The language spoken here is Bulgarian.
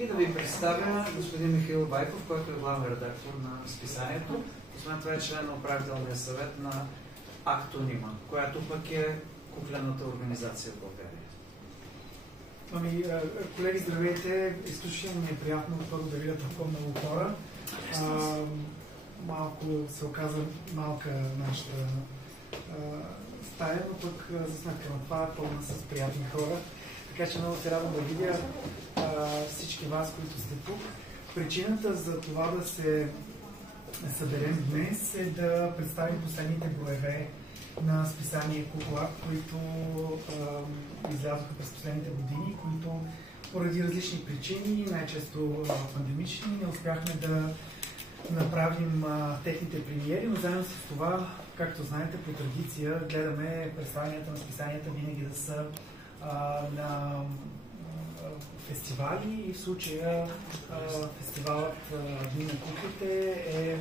И да ви представя господин Михаил Байков, който е главен редактор на списанието. Освен това е член на управителния съвет на Актонима, която пък е куклената организация в България. Колеги, здравейте! Изключително ми е приятно първо да видя толкова много хора. Малко се оказа малка нашата стая, но пък за сметка на това пълна с приятни хора. Така че много се радвам да видя всички вас, които сте тук. Причината за това да се съберем днес е да представим последните броеве на списание Куклак, които излязоха през последните години, които поради различни причини, най-често пандемични, не успяхме да направим техните премиери, но заедно с това, както знаете, по традиция гледаме представянията на списанията винаги да са на фестивали и в случая фестивалът Дни на куклите е